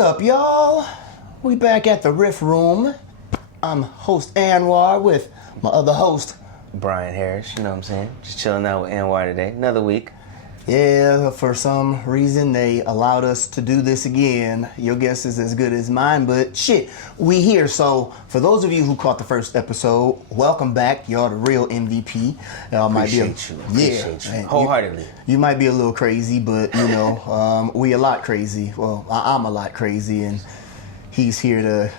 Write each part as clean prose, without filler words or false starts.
up, y'all? We back at the Riff Room. I'm host Anwar with my other host, Brian Harris, you know what I'm saying? Just chilling out with Anwar today. Another week. Yeah, for some reason they allowed us to do this again. Your guess is as good as mine, but shit, we here. So for those of you who caught the first episode, welcome back. Y'all the real MVP. Y'all Appreciate you. Wholeheartedly. You might be a little crazy, but you know, we a lot crazy. Well, I'm a lot crazy, and he's here to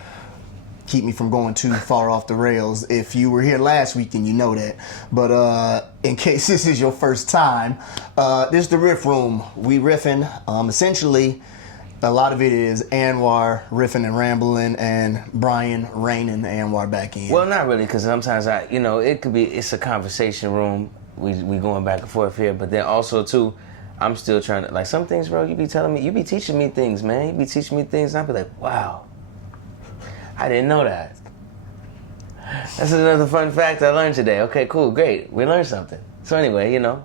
keep me from going too far off the rails. If you were here last week, then you know that. But in case this is your first time, this is the Riff Room. We riffing. Essentially, a lot of it is Anwar riffing and rambling, and Brian reining Anwar back in. Well, not really, because sometimes it's a conversation room. We going back and forth here, but then also too, I'm still trying to, like, some things, bro, you be teaching me things, man. You be teaching me things, and I be like, wow, I didn't know that. That's another fun fact I learned today. Okay, cool, great. We learned something. So anyway, you know.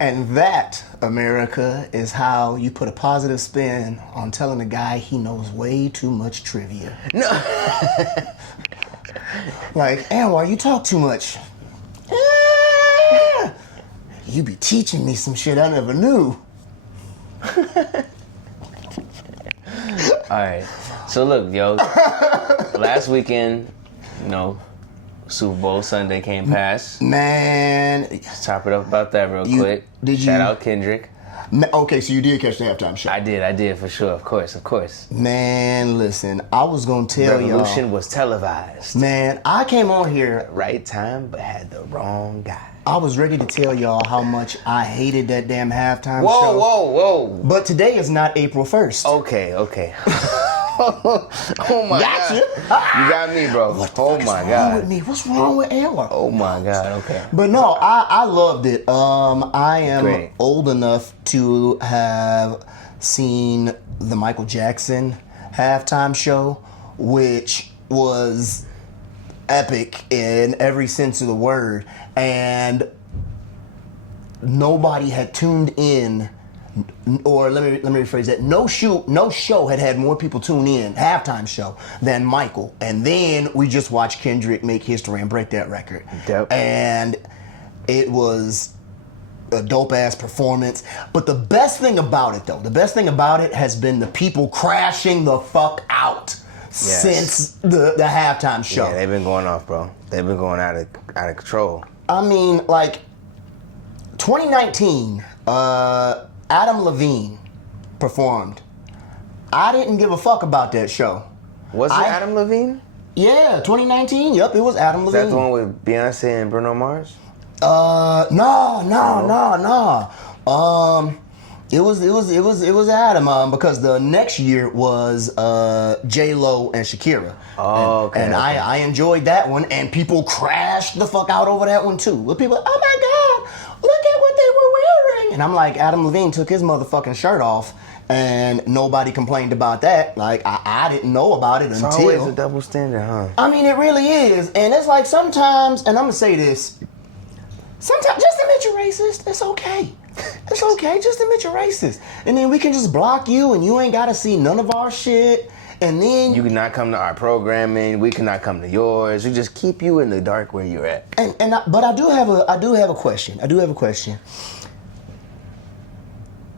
And that, America, is how you put a positive spin on telling a guy he knows way too much trivia. No. Like, Anwar, you talk too much. Yeah. You be teaching me some shit I never knew. All right. So look, yo, last weekend, you know, Super Bowl Sunday came past. Man. Let's chop it up about that real quick. Shout out Kendrick. Okay, so you did catch the halftime show. I did for sure, of course. Man, listen, I was gonna tell y'all. Revolution was televised. Man, I came on here right time, but had the wrong guy. I was ready to tell y'all how much I hated that damn halftime show. Whoa. But today is not April 1st. Okay. Oh my God. You got me, bro. What the fuck is wrong with me? What's wrong with Anwar? Oh my God, okay. But no, I loved it. I am old enough to have seen the Michael Jackson halftime show, which was epic in every sense of the word. And nobody had tuned in, or let me rephrase that. No show had more people tune in, halftime show, than Michael. And then we just watched Kendrick make history and break that record. Yep. And it was a dope ass performance. But the best thing about it has been the people crashing the fuck out. Yes. Since the halftime show. Yeah, they've been going off, bro. They've been going out of control. I mean, like, 2019, Adam Levine performed. I didn't give a fuck about that show. Was it Adam Levine? Yeah, 2019. Yep, it was Adam Levine. Is that the one with Beyonce and Bruno Mars? No. It was Adam, because the next year was J-Lo and Shakira. Oh, okay. And I enjoyed that one, and people crashed the fuck out over that one too. With people, oh my God, look at what they were wearing. And I'm like, Adam Levine took his motherfucking shirt off, and nobody complained about that. Like, I didn't know about it until. It's always a double standard, huh? I mean, it really is. And it's like sometimes, and I'm gonna say this, sometimes just admit you're racist. It's okay. It's okay, just admit you're racist. And then we can just block you, and you ain't gotta see none of our shit. And then you cannot come to our programming, we cannot come to yours. We just keep you in the dark where you're at. But I do have a question.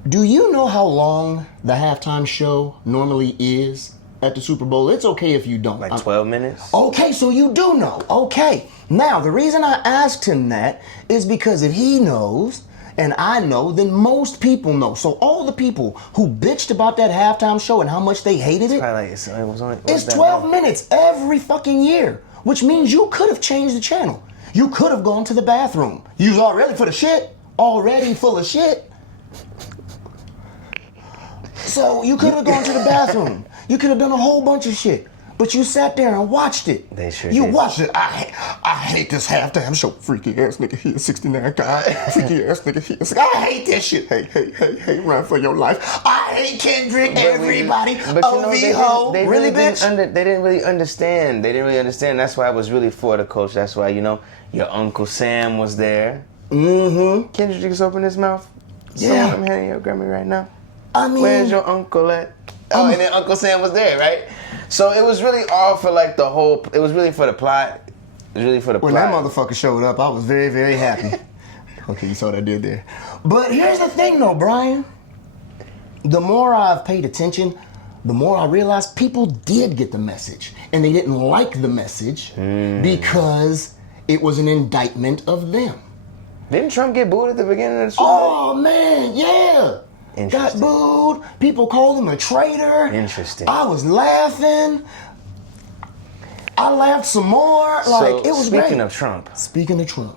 Do you know how long the halftime show normally is at the Super Bowl? It's okay if you don't. Like 12 minutes? Okay, so you do know. Okay. Now, the reason I asked him that is because if he knows and I know, then most people know. So all the people who bitched about that halftime show and how much they hated it, it's 12 minutes every fucking year, which means you could have changed the channel. You could have gone to the bathroom. You was already full of shit. So you could have gone to the bathroom. You could have done a whole bunch of shit. But you sat there and watched it. They sure You did. watched it. I hate this halftime show. Freaky ass nigga here, 69 guy. Freaky ass nigga here. I hate this shit. Hey, run for your life. I hate Kendrick, everybody. OV-ho. They really didn't really understand. That's why I was really for the coach. That's why, your Uncle Sam was there. Mm-hmm. Kendrick just opened his mouth. Yeah. So I'm handing your Grammy right now. I mean, where's your uncle at? Oh, and then Uncle Sam was there, right? So it was really all for like the whole. It was really for the plot. It was really for the When plot. that motherfucker showed up, I was very, very happy. Okay, you saw what I did there. But here's the thing, though, Brian. The more I've paid attention, the more I realized people did get the message. And they didn't like the message because it was an indictment of them. Didn't Trump get booed at the beginning of the show? Oh, man, yeah. Got Interesting. booed. People called him a traitor. Interesting. I was laughing. I laughed some more. Like, it was great. Speaking of Trump, Speaking of Trump.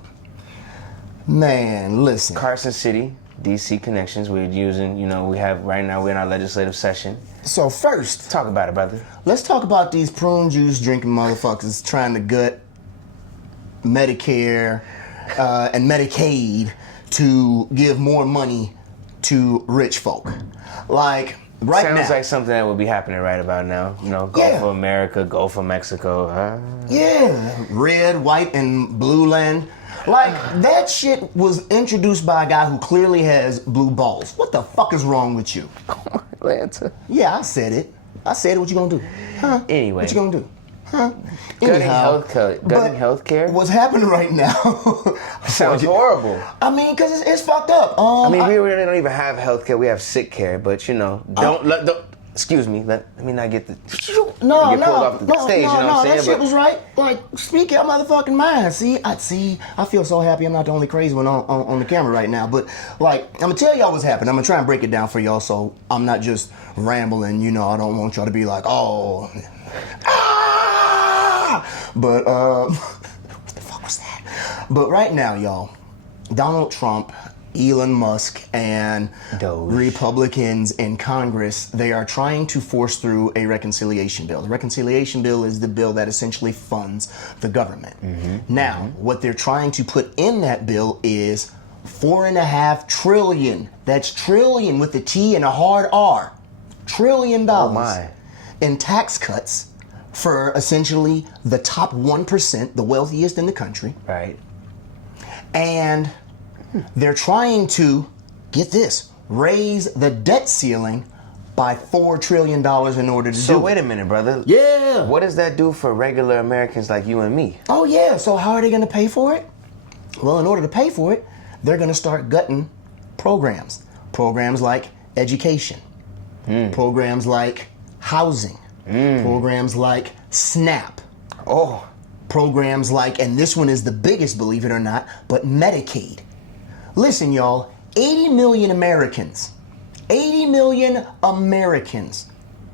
Man, listen. Carson City, DC connections. We're using, we have right now. We're in our legislative session. So first, Talk about it, brother. let's talk about these prune juice drinking motherfuckers trying to gut Medicare and Medicaid to give more money to rich folk. Like, right now. Sounds like something that would be happening right about now. Go Yeah. for America, go for Mexico. Yeah, red, white, and blue land. Like, that shit was introduced by a guy who clearly has blue balls. What the fuck is wrong with you? Atlanta. Yeah, I said it. What you gonna do? Huh? Anyway. What you gonna do? Huh? Gutting Anyhow, healthcare. What's happening right now? Sounds horrible. I mean, because it's fucked up. I mean, we really don't even have healthcare. We have sick care, but don't. Excuse me. Let me not get the. No, get pulled off the stage. You know what I'm saying? that shit But- was right. Like, speak your motherfucking mind. I feel so happy I'm not the only crazy one on the camera right now. But, like, I'm going to tell y'all what's happening. I'm going to try and break it down for y'all so I'm not just rambling. I don't want y'all to be like, oh. But, what the fuck was that? But right now, y'all, Donald Trump, Elon Musk, and Doge. Republicans in Congress, they are trying to force through a reconciliation bill. The reconciliation bill is the bill that essentially funds the government. Now, what they're trying to put in that bill is $4.5 trillion. That's trillion with a T and a hard R. $1 trillion my. in tax cuts for essentially the top 1%, the wealthiest in the country. Right. And they're trying to, get this, raise the debt ceiling by $4 trillion in order to do So wait it. a minute, brother. Yeah. What does that do for regular Americans like you and me? Oh, yeah. So how are they going to pay for it? Well, in order to pay for it, they're going to start gutting programs. Programs like education. Programs like housing. Programs like SNAP. Oh, Programs like, and this one is the biggest, believe it or not, but Medicaid. Listen, y'all, 80 million Americans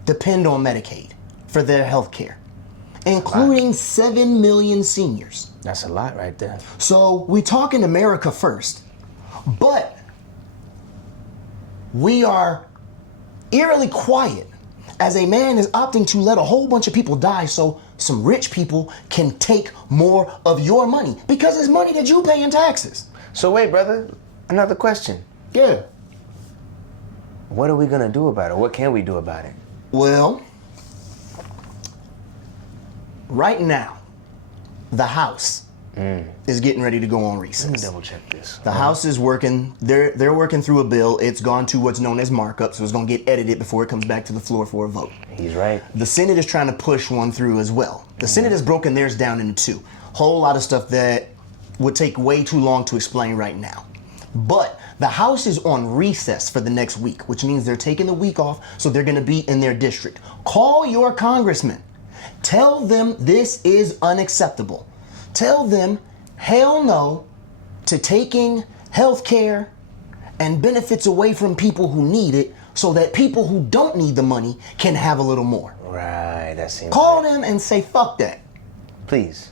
depend on Medicaid for their health care, including 7 million seniors. that's a lot right there. So we talking America first, but we are eerily quiet as a man is opting to let a whole bunch of people die so some rich people can take more of your money because it's money that you pay in taxes. So wait, brother. Another question. Yeah. What are we gonna do about it? What can we do about it? Well, right now, the House is getting ready to go on recess. Let me double check this. The House is working. They're working through a bill. It's gone to what's known as markup, so it's going to get edited before it comes back to the floor for a vote. He's right. The Senate is trying to push one through as well. The Senate has broken theirs down into two. Whole lot of stuff that would take way too long to explain right now. But the House is on recess for the next week, which means they're taking the week off, so they're going to be in their district. Call your congressman. Tell them this is unacceptable. Tell them hell no to taking health care and benefits away from people who need it so that people who don't need the money can have a little more. Right, that seems Call good. them and say, fuck that. Please.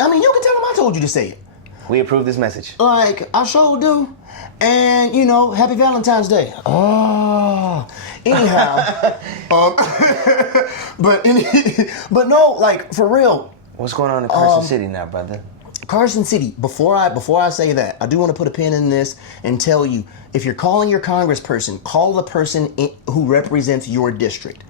I mean, you can tell them I told you to say it. We approve this message. Like, I sure do. And, happy Valentine's Day. Oh. Anyhow. But no, like, for real, What's going on in Carson City now, brother? Carson City, before I say that, I do want to put a pin in this and tell you, if you're calling your congressperson, call the person who represents your district.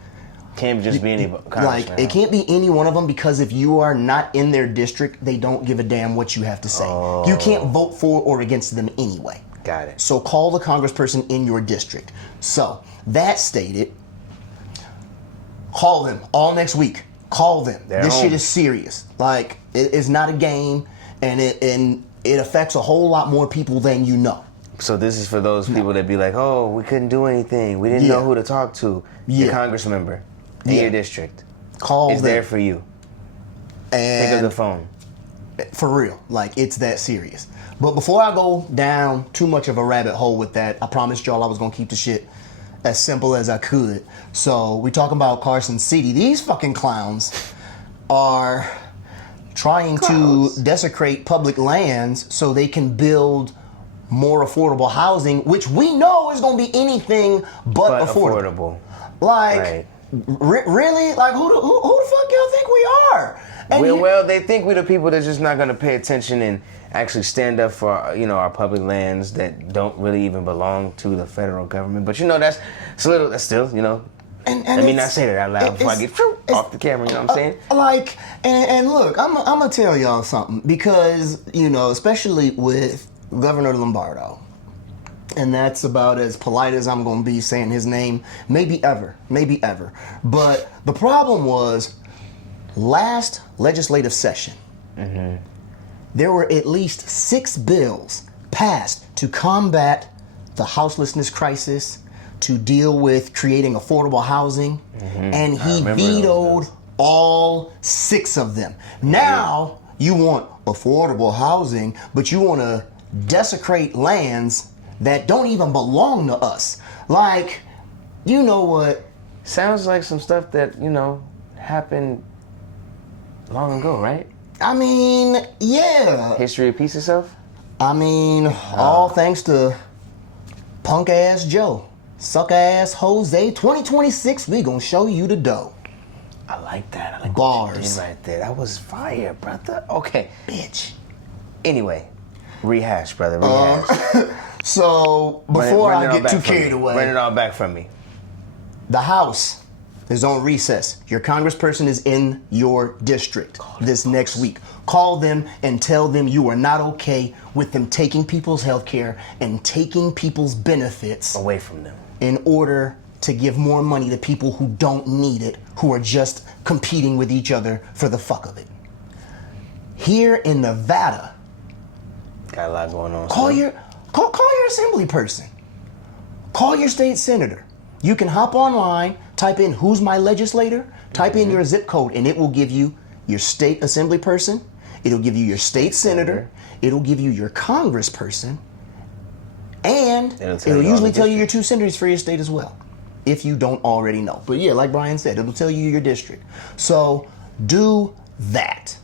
Can't just be any congressman. Like, it can't be any one of them, because if you are not in their district, they don't give a damn what you have to say. You can't vote for or against them anyway. Got it. So call the congressperson in your district. So, that stated, Call them all next week. Call them. This home. shit is serious. Like, it's not a game, and it affects a whole lot more people than you know. So this is for those people that be like, oh, we couldn't do anything. We didn't know who to talk to. Your Congress member in your district is there for you. And pick up the phone. For real. Like, it's that serious. But before I go down too much of a rabbit hole with that, I promised y'all I was going to keep the shit as simple as I could. So we talking about Carson City. These fucking clowns are trying to desecrate public lands so they can build more affordable housing, which we know is going to be anything but affordable. Like, really? Like, who the fuck y'all think we are? And well, they think we're the people that's just not going to pay attention and actually stand up for, our public lands that don't really even belong to the federal government. But, that's still, And let me not say that out loud before I get off the camera, you know what I'm saying? Like, and look, I'm going to tell y'all something because, especially with Governor Lombardo, and that's about as polite as I'm going to be saying his name, maybe ever. But the problem was, last legislative session, there were at least 6 bills passed to combat the houselessness crisis, to deal with creating affordable housing, and he vetoed all 6 of them. Now, you want affordable housing, but you want to desecrate lands that don't even belong to us. Like, you know what? Sounds like some stuff that, happened long ago, right? I mean, yeah. History repeats itself? I mean, all thanks to punk ass Joe. Suck ass Jose. 2026, we gonna show you the dough. I like that. I like bars. What you did right there. That was fire, brother. Okay, bitch. Anyway, rehash, brother. Rehash. So, before I get too carried away. Run it all back from me. The House is on recess. Your congressperson is in your district this next week. Call them and tell them you are not okay with them taking people's health care and taking people's benefits away from them in order to give more money to people who don't need it, who are just competing with each other for the fuck of it. Here in Nevada, got a lot going on. Call your assemblyperson. Call your state senator. You can hop online, type in who's my legislator, type in your zip code, and it will give you your state assemblyperson, it'll give you your state senator, it'll give you your congressperson, and it'll usually tell you your 2 senators for your state as well, if you don't already know. But yeah, like Brian said, it'll tell you your district. So do that.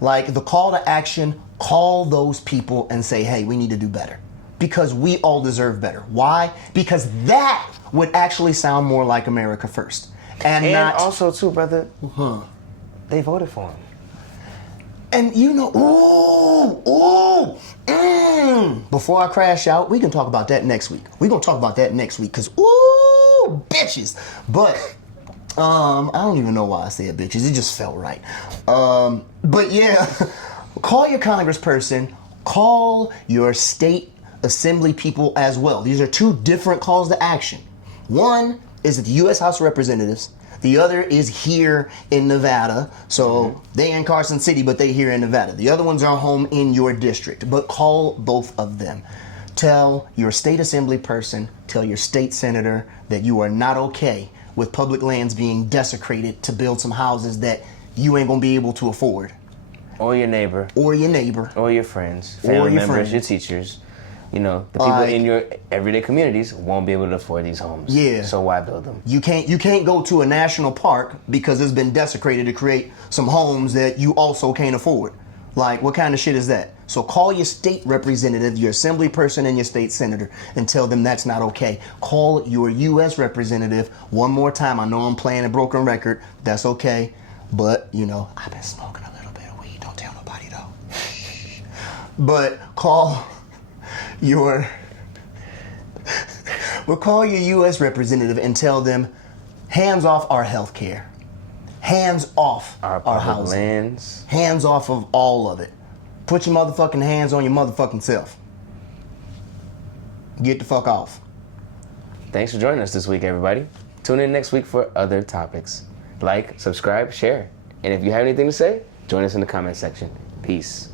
Like, the call to action, call those people and say, hey, we need to do better. Because we all deserve better. Why? Because that would actually sound more like America first. And not also too, brother, they voted for him. And before I crash out, we can talk about that next week. We're going to talk about that next week because, bitches. But I don't even know why I said bitches. It just felt right. But yeah, call your congressperson. Call your state assembly people as well. These are 2 different calls to action. One is at the US House of Representatives. The other is here in Nevada. So they in Carson City, but they here in Nevada. The other ones are home in your district. But call both of them. Tell your state assembly person, tell your state senator that you are not okay with public lands being desecrated to build some houses that you ain't gonna be able to afford. Or your neighbor. Or your neighbor. Or your friends. Family members, your teachers. The people in your everyday communities won't be able to afford these homes. Yeah. So why build them? You can't go to a national park because it's been desecrated to create some homes that you also can't afford. Like, what kind of shit is that? So call your state representative, your assembly person, and your state senator and tell them that's not okay. Call your U.S. representative one more time. I know I'm playing a broken record. That's okay. But, I've been smoking a little bit of weed. Don't tell nobody, though. But call your U.S. representative and tell them, hands off our health care, hands off our housing, lands, hands off of all of it. Put your motherfucking hands on your motherfucking self. Get the fuck off. Thanks for joining us this week, everybody. Tune in next week for other topics. like, subscribe, share. And if you have anything to say, join us in the comment section. Peace.